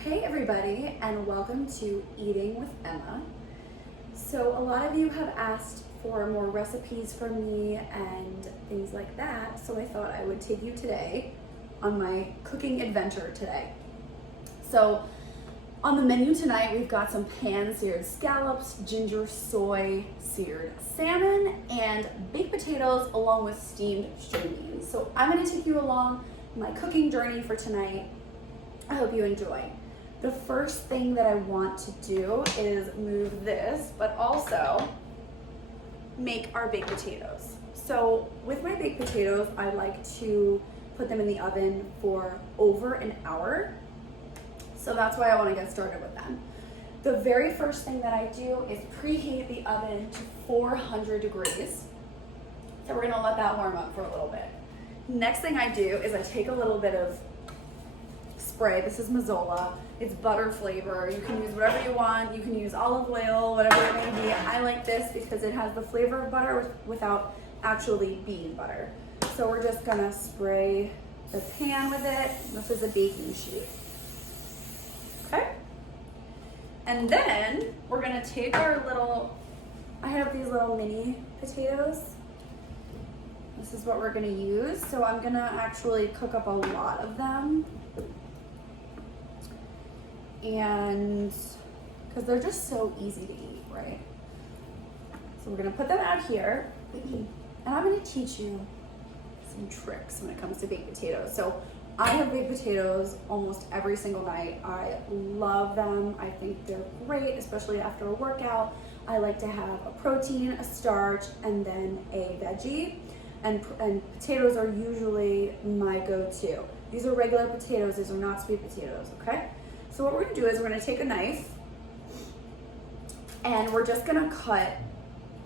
Hey everybody, and welcome to Eating with Emma. So a lot of you have asked for more recipes from me and things like that, so I thought I would take you today on my cooking adventure today. So on the menu tonight, we've got some pan-seared scallops, ginger soy seared salmon, and baked potatoes along with steamed string beans. So I'm gonna take you along my cooking journey for tonight. I hope you enjoy. The first thing that I want to do is move this, but also make our baked potatoes. So with my baked potatoes, I like to put them in the oven for over an hour. So that's why I want to get started with them. The very first thing that I do is preheat the oven to 400 degrees. So we're gonna let that warm up for a little bit. Next thing I do is I take a little bit of spray. This is Mazola. It's butter flavor. You can use whatever you want. You can use olive oil, whatever it may be. I like this because it has the flavor of butter without actually being butter. So we're just gonna spray the pan with it. This is a baking sheet. Okay? And then we're gonna take our little, I have these little mini potatoes. This is what we're gonna use. So I'm gonna actually cook up a lot of them. And because they're just so easy to eat, right? So we're gonna put them out here, and I'm gonna teach you some tricks when it comes to baked potatoes. So I have baked potatoes almost every single night. I love them. I think they're great, especially after a workout. I like to have a protein, a starch, and then a veggie. And potatoes are usually my go-to. These are regular potatoes. These are not sweet potatoes, okay? So what we're gonna do is we're gonna take a knife and we're just gonna cut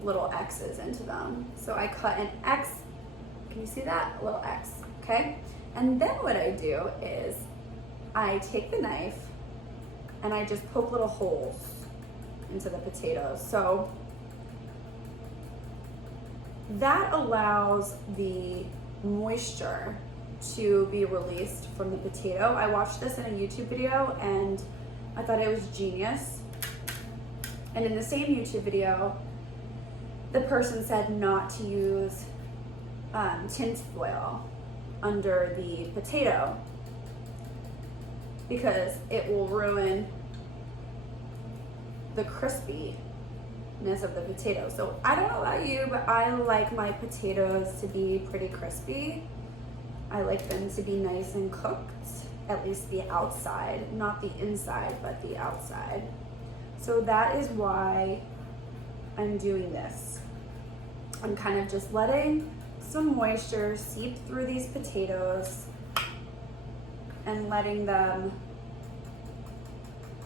little X's into them. So I cut an X, can you see that? A little X, okay? And then what I do is I take the knife and I just poke little holes into the potatoes. So that allows the moisture to be released from the potato. I watched this in a YouTube video and I thought it was genius. And in the same YouTube video, the person said not to use tin foil under the potato because it will ruin the crispiness of the potato. So I don't know about you, but I like my potatoes to be pretty crispy. I like them to be nice and cooked, at least the outside, not the inside, but the outside. So that is why I'm doing this. I'm kind of just letting some moisture seep through these potatoes and letting them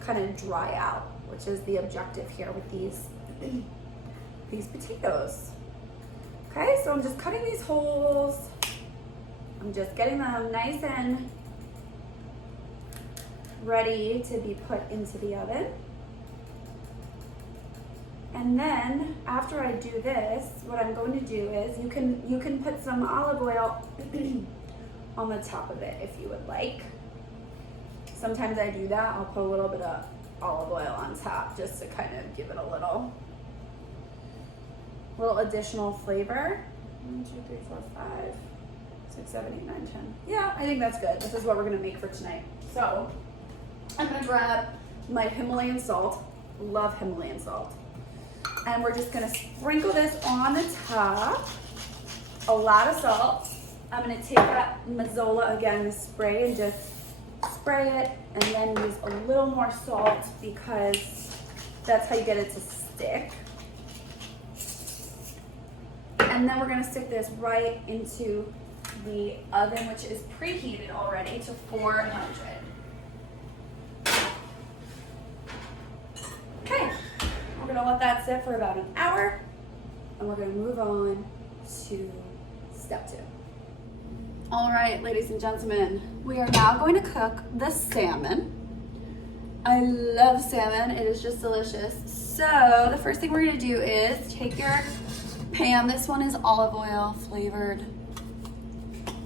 kind of dry out, which is the objective here with these potatoes. Okay, so I'm just cutting these holes. I'm just getting them nice and ready to be put into the oven. And then after I do this, what I'm going to do is you can put some olive oil on the top of it if you would like. Sometimes I do that. I'll put a little bit of olive oil on top just to kind of give it a little additional flavor. 1, 2, 3, 4, 5. 6, 7, 8, 9, 10. Yeah, I think that's good. This is what we're gonna make for tonight. So I'm gonna grab my Himalayan salt. Love Himalayan salt. And we're just gonna sprinkle this on the top. A lot of salt. I'm gonna take that Mazola again, the spray, and just spray it, and then use a little more salt because that's how you get it to stick. And then we're gonna stick this right into the oven, which is preheated already to 400. Okay, we're gonna let that sit for about an hour and we're gonna move on to step 2. All right, ladies and gentlemen, we are now going to cook the salmon. I love salmon, it is just delicious. So the first thing we're gonna do is take your pan. This one is olive oil flavored,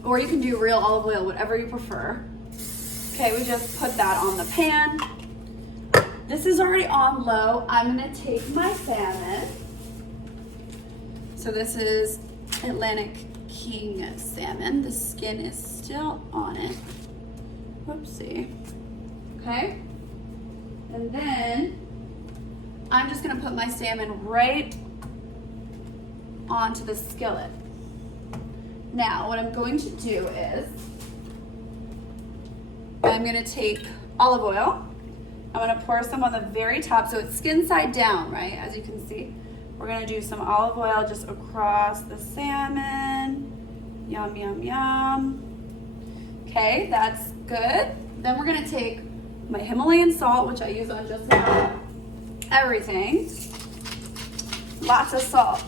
or you can do real olive oil, whatever you prefer. Okay, we just put that on the pan. This is already on low. I'm gonna take my salmon. So this is Atlantic King salmon. The skin is still on it. Whoopsie. Okay. And then I'm just gonna put my salmon right onto the skillet. Now, what I'm going to do is I'm gonna take olive oil. I'm gonna pour some on the very top, so it's skin side down, right? As you can see. We're gonna do some olive oil just across the salmon. Yum, yum, yum. Okay, that's good. Then we're gonna take my Himalayan salt, which I use on just about everything. Lots of salt.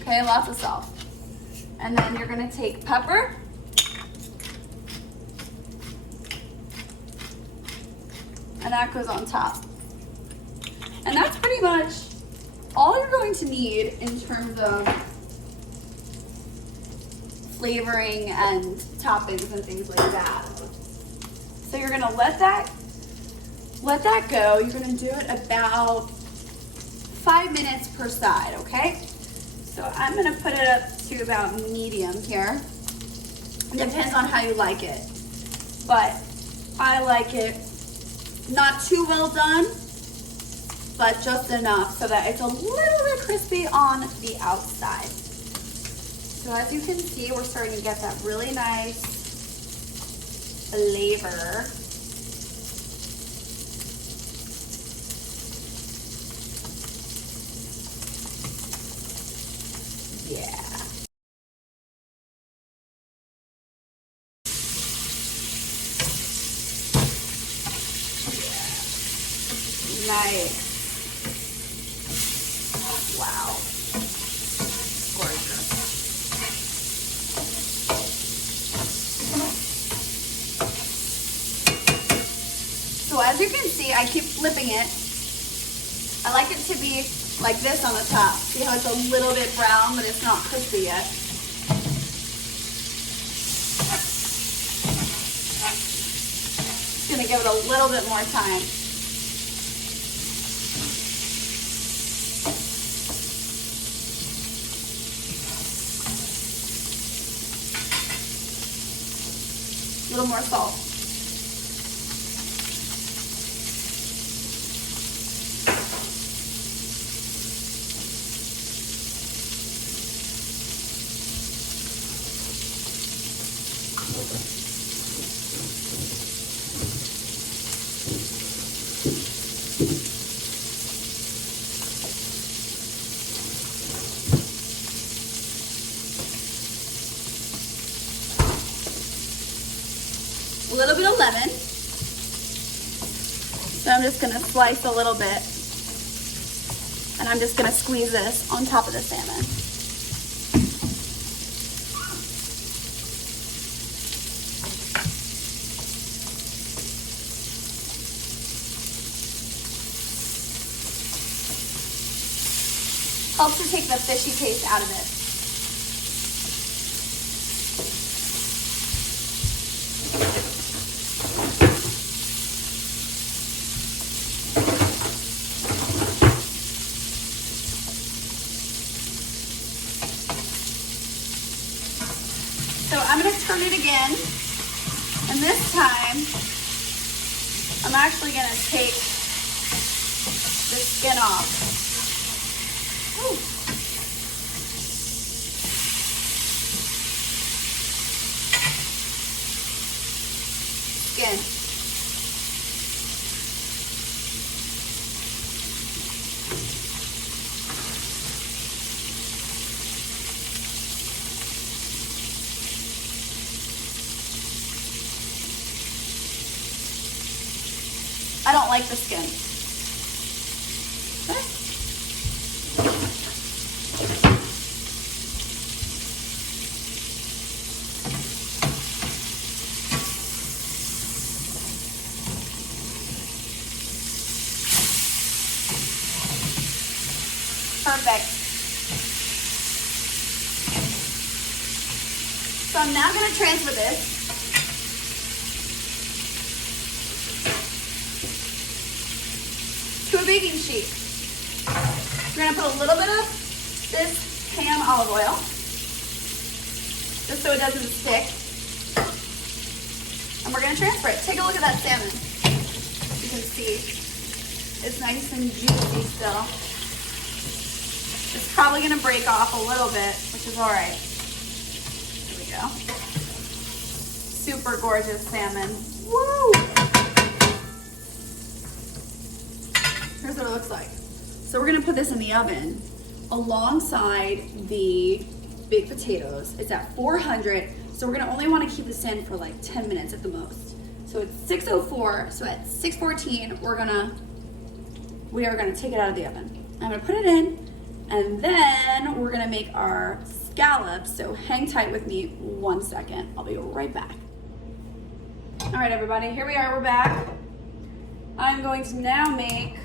Okay, lots of salt. And then you're gonna take pepper. And that goes on top. And that's pretty much all you're going to need in terms of flavoring and toppings and things like that. So you're gonna let that go. You're gonna do it about 5 minutes per side, okay? So I'm gonna put it up to about medium here. It depends on how you like it. But I like it not too well done, but just enough so that it's a little bit crispy on the outside. So as you can see, we're starting to get that really nice flavor. Yeah. Nice. Wow. Gorgeous. So as you can see, I keep flipping it. I like it to be like this on the top. See how it's a little bit brown, but it's not crispy yet. Just gonna give it a little bit more time. A little more salt. A little bit of lemon. So I'm just gonna slice a little bit, and I'm just gonna squeeze this on top of the salmon. Helps to take the fishy taste out of it. So I'm going to turn it again, and this time I'm actually going to take the skin off. Ooh. Skin. I don't like the skin. Okay. Perfect. So I'm now going to transfer this a baking sheet. We're gonna put a little bit of this ham olive oil, just so it doesn't stick. And we're gonna transfer it. Take a look at that salmon. You can see it's nice and juicy still. It's probably gonna break off a little bit, which is all right. Here we go. Super gorgeous salmon. Woo! Here's what it looks like. So we're gonna put this in the oven alongside the baked potatoes. It's at 400, so we're gonna only wanna keep this in for like 10 minutes at the most. So it's 6:04, so at 6:14, we are gonna take it out of the oven. I'm gonna put it in, and then we're gonna make our scallops, so hang tight with me 1 second. I'll be right back. All right, everybody, here we are, we're back. I'm going to now make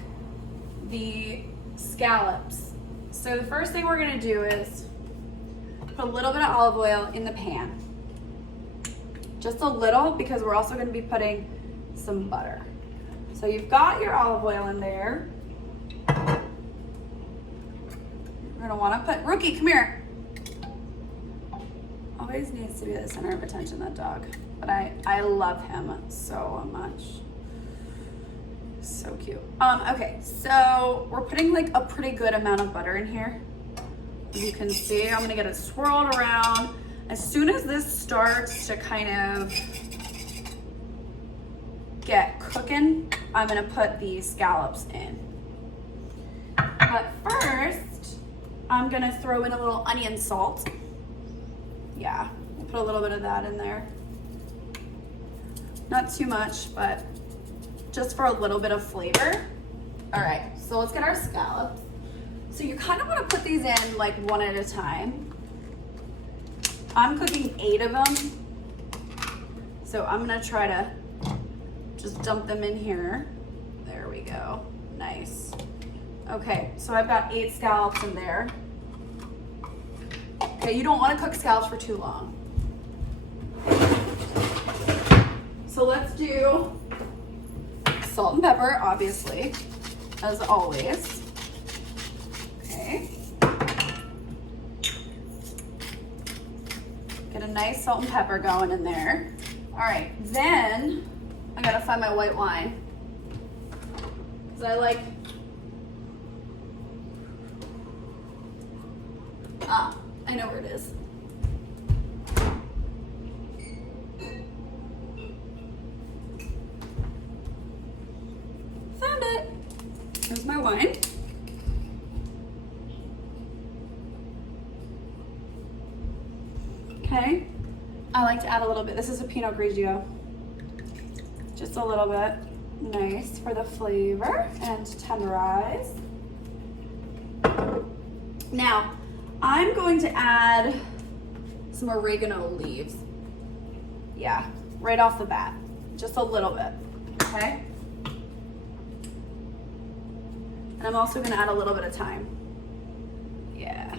the scallops. So the first thing we're gonna do is put a little bit of olive oil in the pan. Just a little, because we're also gonna be putting some butter. So you've got your olive oil in there. We're gonna wanna put, Rookie, come here. Always needs to be the center of attention, that dog. But I love him so much. So cute. Okay, so we're putting like a pretty good amount of butter in here. You can see, I'm gonna get it swirled around. As soon as this starts to kind of get cooking, I'm gonna put these scallops in. But first, I'm gonna throw in a little onion salt. Yeah, we'll put a little bit of that in there. Not too much, but just for a little bit of flavor. All right, so let's get our scallops. So you kind of want to put these in like one at a time. I'm cooking 8 of them, so I'm gonna try to just dump them in here. There we go, nice. Okay, so I've got 8 scallops in there. Okay, you don't want to cook scallops for too long. So let's do salt and pepper, obviously, as always. Okay. Get a nice salt and pepper going in there. All right, then I gotta find my white wine. Because I like, I know where it is. Found it. Here's my wine. Okay. I like to add a little bit. This is a Pinot Grigio. Just a little bit. Nice for the flavor and to tenderize. Now, I'm going to add some oregano leaves. Yeah, right off the bat. Just a little bit, okay? And I'm also gonna add a little bit of thyme. Yeah.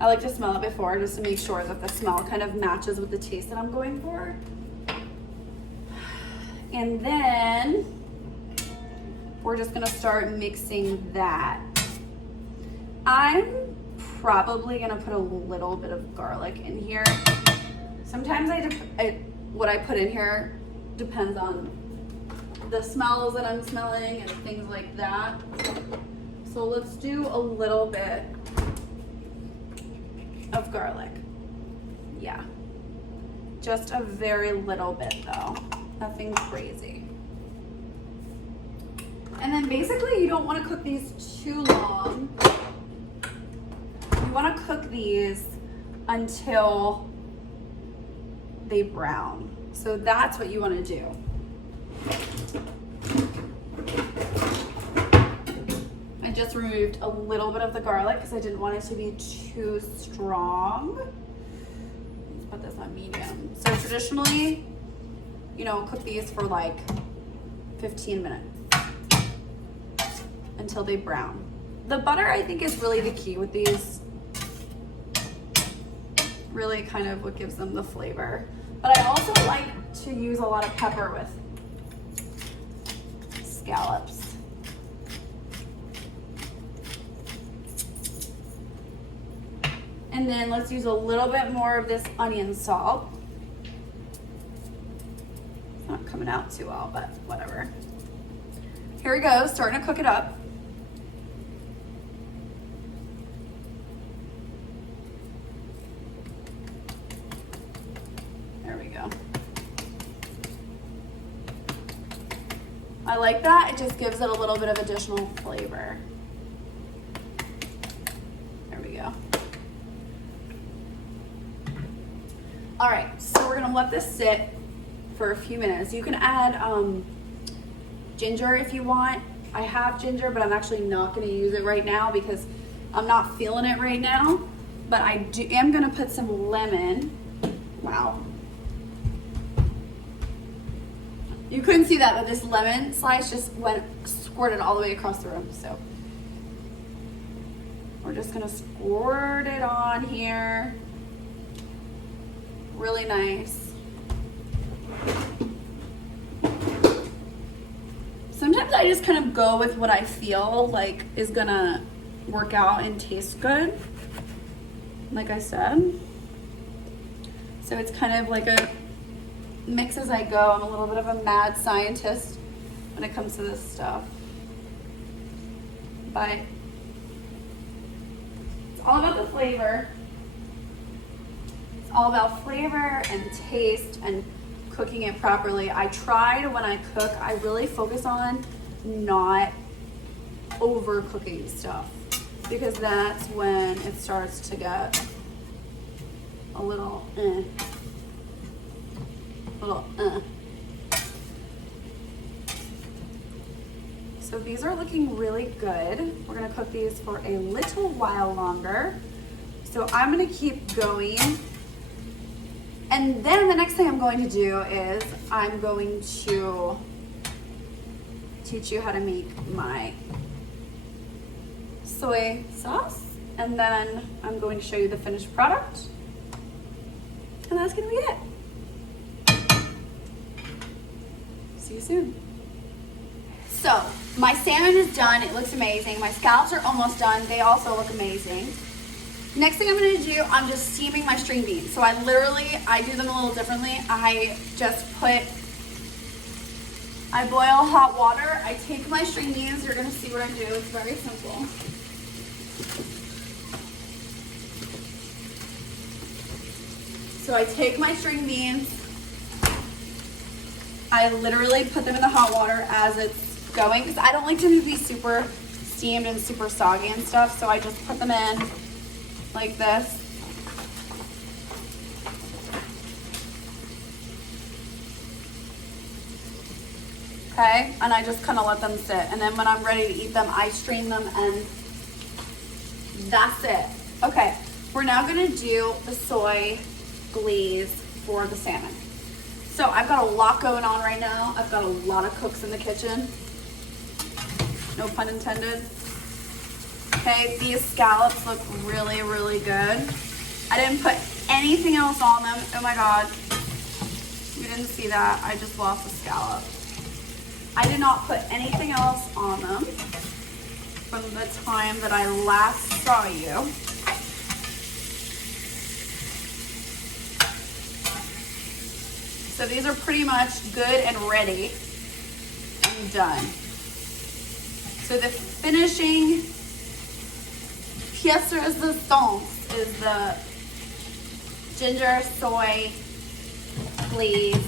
I like to smell it before just to make sure that the smell kind of matches with the taste that I'm going for. And then we're just gonna start mixing that. I'm probably gonna put a little bit of garlic in here. Sometimes what I put in here depends on the smells that I'm smelling and things like that. So let's do a little bit of garlic. Yeah, just a very little bit though, nothing crazy. And then basically you don't want to cook these too long. You want to cook these until they brown. So that's what you want to do. I just removed a little bit of the garlic because I didn't want it to be too strong. Let's put this on medium. So traditionally, you know, cook these for like 15 minutes until they brown. The butter, I think, is really the key with these. Really kind of what gives them the flavor. But I also like to use a lot of pepper with scallops. And then let's use a little bit more of this onion salt. It's not coming out too well, but whatever. Here we go, starting to cook it up. There we go. I like that, it just gives it a little bit of additional flavor. There we go. All right, so we're gonna let this sit for a few minutes. You can add ginger if you want. I have ginger, but I'm actually not gonna use it right now because I'm not feeling it right now. But I am gonna put some lemon. Wow. You couldn't see that, but this lemon slice just squirted all the way across the room. So we're just gonna squirt it on here. Really nice. Sometimes I just kind of go with what I feel like is gonna work out and taste good, like I said. So it's kind of like a mix as I go. I'm a little bit of a mad scientist when it comes to this stuff. But it's all about the flavor. It's all about flavor and taste and cooking it properly. I try to, when I cook, I really focus on not overcooking stuff because that's when it starts to get a little So these are looking really good. We're gonna cook these for a little while longer. So I'm gonna keep going. And then the next thing I'm going to do is I'm going to teach you how to make my soy sauce. And then I'm going to show you the finished product. And that's gonna be it. See you soon. So my salmon is done. It looks amazing. My scallops are almost done. They also look amazing. Next thing I'm gonna do, I'm just steaming my string beans. So I do them a little differently. I boil hot water. I take my string beans. You're gonna see what I do. It's very simple. So I take my string beans. I literally put them in the hot water as it's going because I don't like them to be super steamed and super soggy and stuff. So I just put them in like this. Okay, and I just kind of let them sit. And then when I'm ready to eat them, I strain them and that's it. Okay, we're now gonna do the soy glaze for the salmon. So I've got a lot going on right now. I've got a lot of cooks in the kitchen. No pun intended. Okay, these scallops look really, really good. I didn't put anything else on them. Oh my God. You didn't see that. I just lost a scallop. I did not put anything else on them from the time that I last saw you. So these are pretty much good and ready and done. So the finishing pièce de resistance is the ginger soy glaze.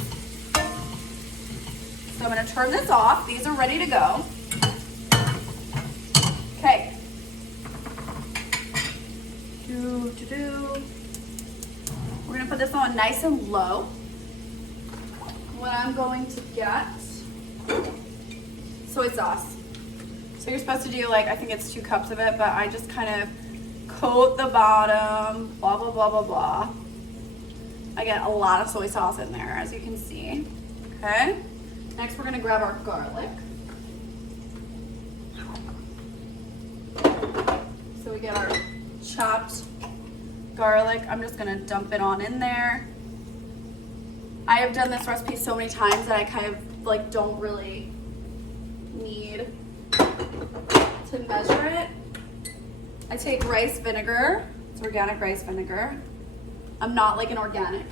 So I'm gonna turn this off. These are ready to go. Okay. We're gonna put this on nice and low. What I'm going to get soy sauce. So you're supposed to do like, I think it's 2 cups of it, but I just kind of coat the bottom, blah, blah, blah, blah, blah. I get a lot of soy sauce in there, as you can see. Okay. Next, we're gonna grab our garlic. So we get our chopped garlic. I'm just gonna dump it on in there. I have done this recipe so many times that I kind of like don't really need to measure it. I take rice vinegar It's organic rice vinegar. I'm not like an organic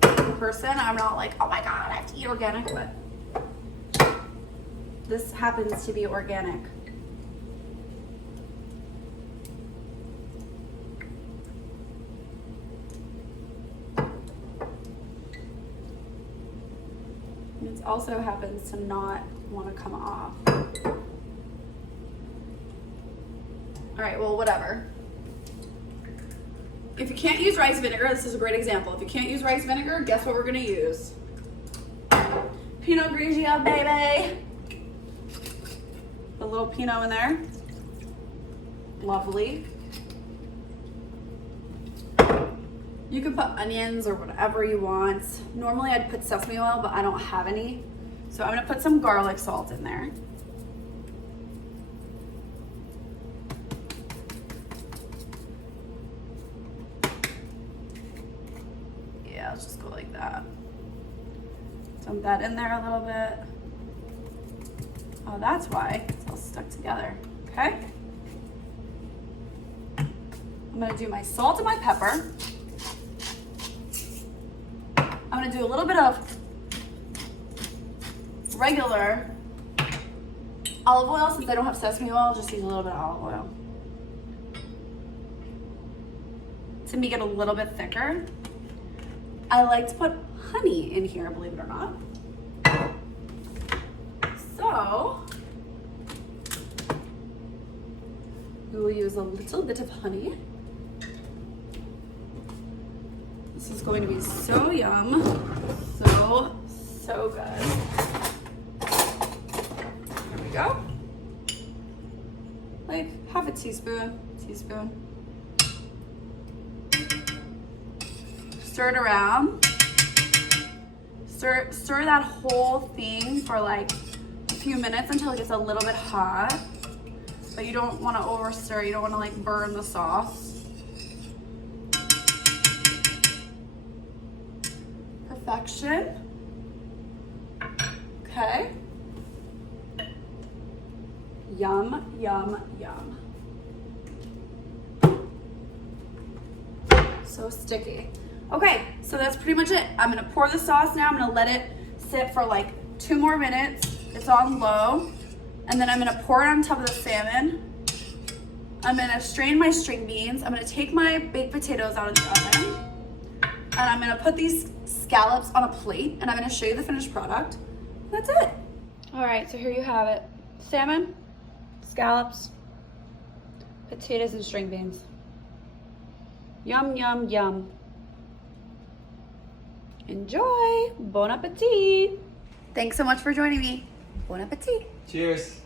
person. I'm not like, oh my God, I have to eat organic, but this happens to be organic. It also happens to not want to come off. All right, well, whatever. If you can't use rice vinegar, this is a great example. If you can't use rice vinegar, guess what we're gonna use? Pinot Grigio, baby. A little Pinot in there. Lovely. You can put onions or whatever you want. Normally I'd put sesame oil, but I don't have any. So I'm gonna put some garlic salt in there. Yeah, let's just go like that. Dump that in there a little bit. Oh, that's why it's all stuck together, okay? I'm gonna do my salt and my pepper. I'm gonna do a little bit of regular olive oil. Since I don't have sesame oil, I'll just use a little bit of olive oil to make it a little bit thicker. I like to put honey in here, believe it or not. So we will use a little bit of honey. This is going to be so yum, so good. There we go. Like half a teaspoon. Stir it around. Stir that whole thing for like a few minutes until it gets a little bit hot. But you don't want to over stir. You don't want to like burn the sauce. Perfection. Okay. Yum, yum, yum. So sticky. Okay, so that's pretty much it. I'm gonna pour the sauce now. I'm gonna let it sit for like 2 more minutes. It's on low. And then I'm gonna pour it on top of the salmon. I'm gonna strain my string beans. I'm gonna take my baked potatoes out of the oven. And I'm gonna put these scallops on a plate, and I'm gonna show you the finished product. That's it. All right, so here you have it. Salmon, scallops, potatoes, and string beans. Yum, yum, yum. Enjoy. Bon appetit. Thanks so much for joining me. Bon appetit. Cheers.